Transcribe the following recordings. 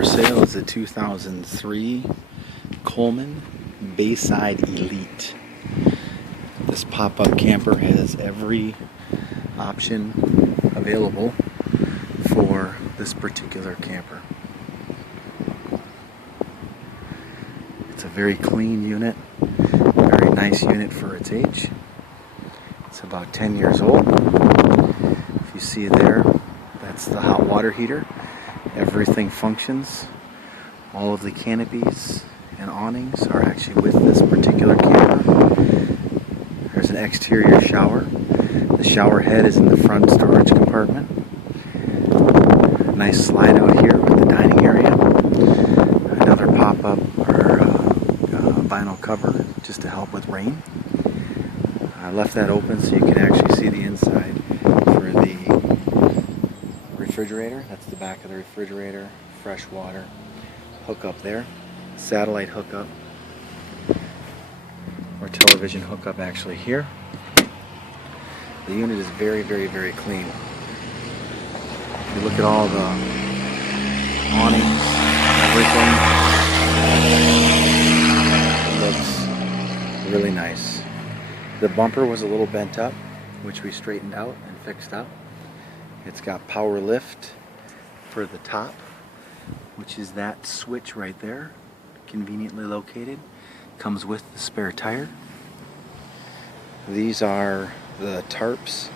for sale is a 2003 Coleman Bayside Elite. This pop-up camper has every option available for this particular camper. It's a very clean unit, very nice unit for its age. It's about 10 years old. If you see there, that's the hot water heater. Everything functions. All of the canopies and awnings are actually with this particular camper. There's an exterior shower. The shower head is in the front storage compartment. A nice slide out here with the dining area. Another pop-up or vinyl cover just to help with rain. I left that open so you can actually see the inside for the refrigerator. That's the back of the refrigerator. Fresh water hookup there. Satellite hookup or television hookup actually here. The unit is very, very, very clean. If you look at all the awnings, everything, it looks really nice. The bumper was a little bent up, which we straightened out and fixed up. It's got power lift for the top, which is that switch right there, conveniently located. Comes with the spare tire. These are the tarps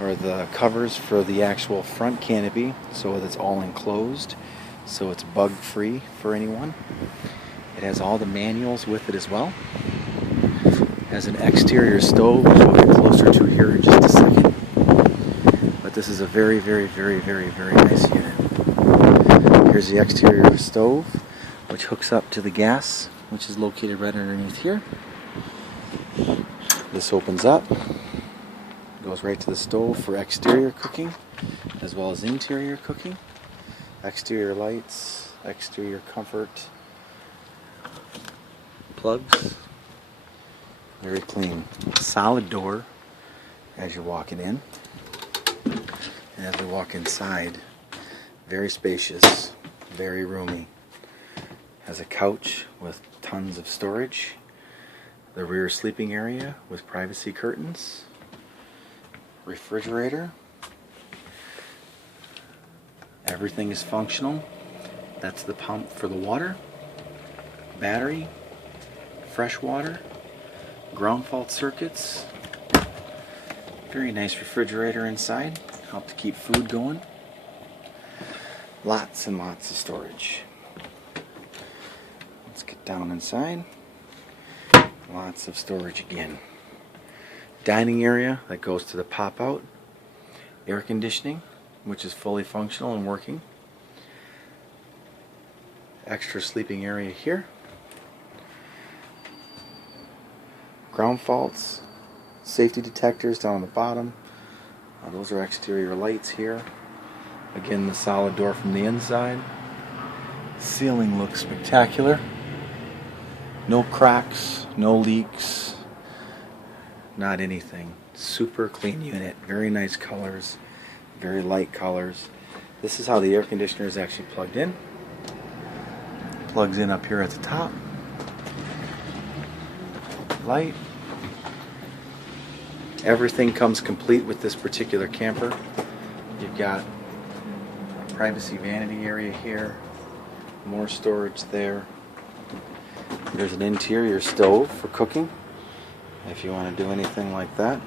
or the covers for the actual front canopy, so it's all enclosed, so it's bug free for anyone. It has all the manuals with it as well. It has an exterior stove, which we'll get closer to here in just a second. But this is a very, very, very, very, very nice unit. Here's the exterior of the stove, which hooks up to the gas, which is located right underneath here. This opens up, goes right to the stove for exterior cooking, as well as interior cooking. Exterior lights, exterior comfort, plugs. Very clean. Solid door as you're walking in. And as we walk inside, very spacious, very roomy. Has a couch with tons of storage. The rear sleeping area with privacy curtains. Refrigerator. Everything is functional. That's the pump for the water. Battery. Fresh water. Ground fault circuits. Very nice refrigerator inside. Help to keep food going. Lots and lots of storage. Let's get down inside. Lots of storage again. Dining area that goes to the pop out. Air conditioning, which is fully functional and working. Extra sleeping area here. Ground faults, safety detectors down on the bottom. Those are exterior lights here. Again, the solid door from the inside. Ceiling looks spectacular. No cracks, no leaks, not anything. Super clean unit, very nice colors, very light colors. This is how the air conditioner is actually plugged in. Plugs in up here at the top. Light. Everything comes complete with this particular camper. You've got a privacy vanity area here, more storage there. There's an interior stove for cooking if you want to do anything like that.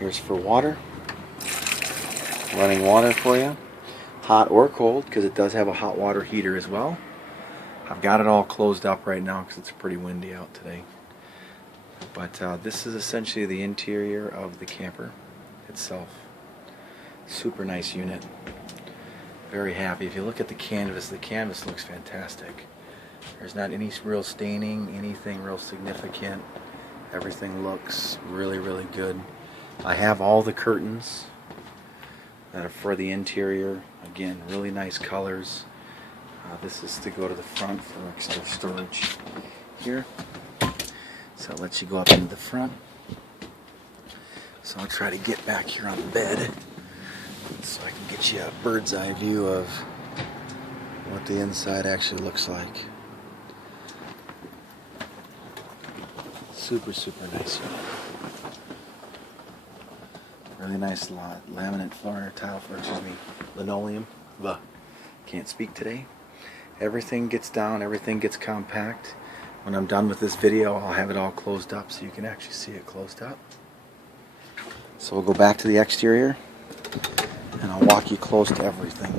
Here's for water, running water for you, hot or cold, because it does have a hot water heater as well. I've got it all closed up right now because it's pretty windy out today. But this is essentially the interior of the camper itself. Super nice unit. Very happy. If you look at the canvas looks fantastic. There's not any real staining, anything real significant. Everything looks really, really good. I have all the curtains that are for the interior. Again, really nice colors. This is to go to the front for extra storage here. So it lets you go up into the front. So I'll try to get back here on the bed so I can get you a bird's eye view of what the inside actually looks like. Super, super nice. Really nice laminate floor, tile floor, excuse me, linoleum. Can't speak today. Everything gets down, everything gets compact. When I'm done with this video, I'll have it all closed up so you can actually see it closed up. So we'll go back to the exterior and I'll walk you close to everything.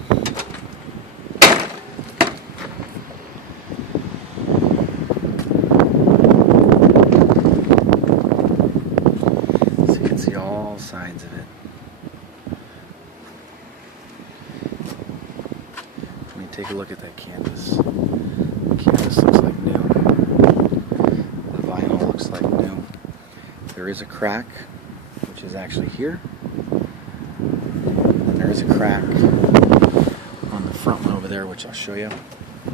So you can see all sides of it. Let me take a look at that canvas. The canvas looks like new. The vinyl looks like new. There is a crack, which is actually here. And there is a crack on the front one over there, which I'll show you.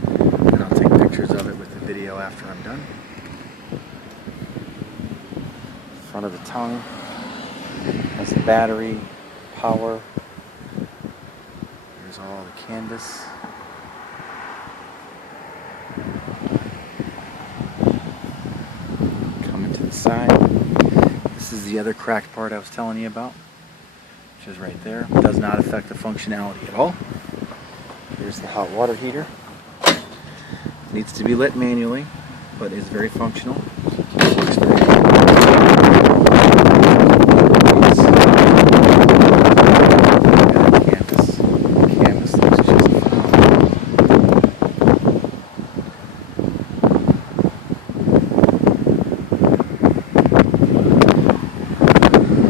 And I'll take pictures of it with the video after I'm done. Front of the tongue. That's the battery, power. There's all the canvas. Coming to the side. This is the other cracked part I was telling you about, which is right there. It does not affect the functionality at all. Here's the hot water heater. Needs to be lit manually, but is very functional. It works very well. The canvas looks just phenomenal.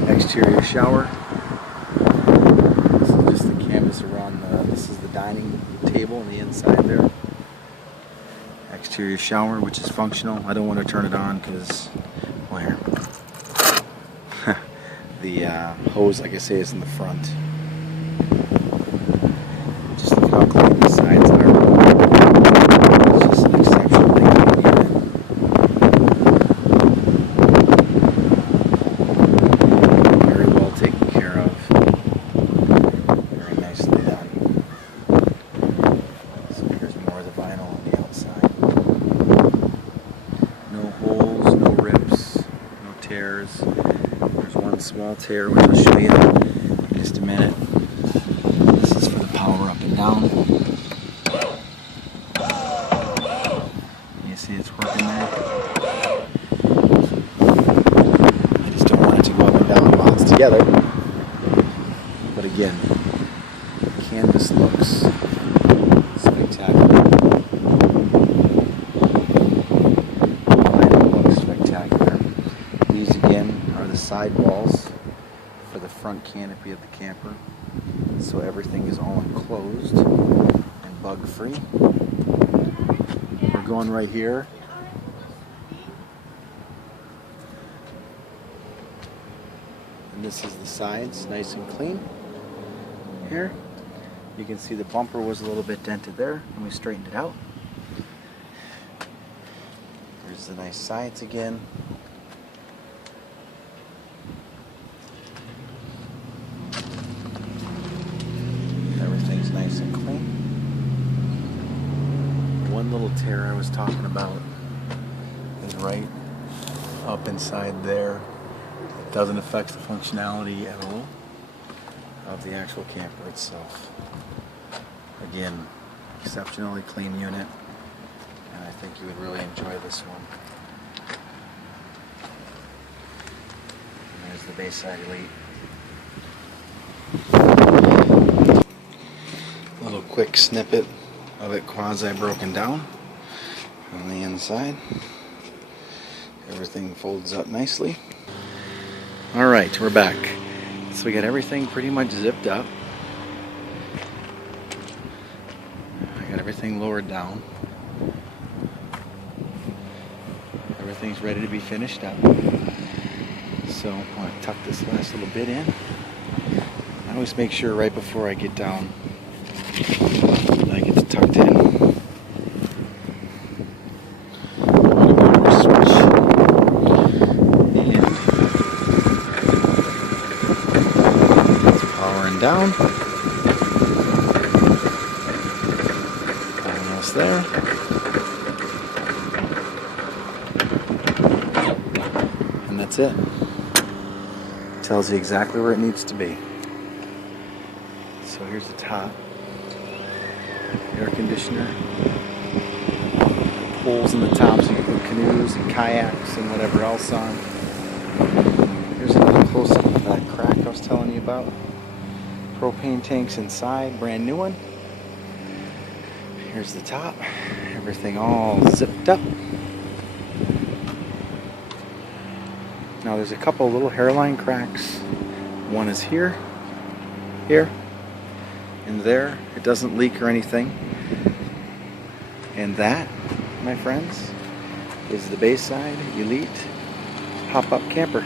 Exterior shower. This is just the canvas around this is the dining table on the inside there. Exterior shower, which is functional. I don't want to turn it on because, well, here. The hose, like I say, is in the front. Just look how clean the sides are. It's just an exceptionally clean unit. Very well taken care of. Very nicely done. So here's more of the vinyl on the outside. No holes, no rips, no tears. There's one small tear, which I'll show you in just a minute. This is for the power up and down. You see it's working there? I just don't want it to go up and down while it's together. But again, the canvas looks spectacular. Vinyl looks spectacular. These again are the side walls for the front canopy of the camper. So everything is all enclosed and bug free. We're going right here. And this is the sides, nice and clean. Here, you can see the bumper was a little bit dented there, and we straightened it out. There's the nice sides again. Everything's nice and clean. One little tear I was talking about is right up inside there. It doesn't affect the functionality at all of the actual camper itself. Again, exceptionally clean unit, and I think you would really enjoy this one. And there's the Bayside Elite. A little quick snippet of it quasi broken down on the inside. Everything folds up nicely. Alright, we're back. So we got everything pretty much zipped up. I got everything lowered down. Everything's ready to be finished up. So I'm going to tuck this last little bit in. I always make sure right before I get down that I get it tucked in. Down. there. And that's it. Tells you exactly where it needs to be. So here's the top. Air conditioner. Holes in the top so you can put canoes and kayaks and whatever else on. Here's another close-up of that crack I was telling you about. Propane tanks inside, brand new one. Here's the top. Everything all zipped up. Now there's a couple little hairline cracks. One is here, here, and there. It doesn't leak or anything. And that, my friends, is the Bayside Elite pop-up camper.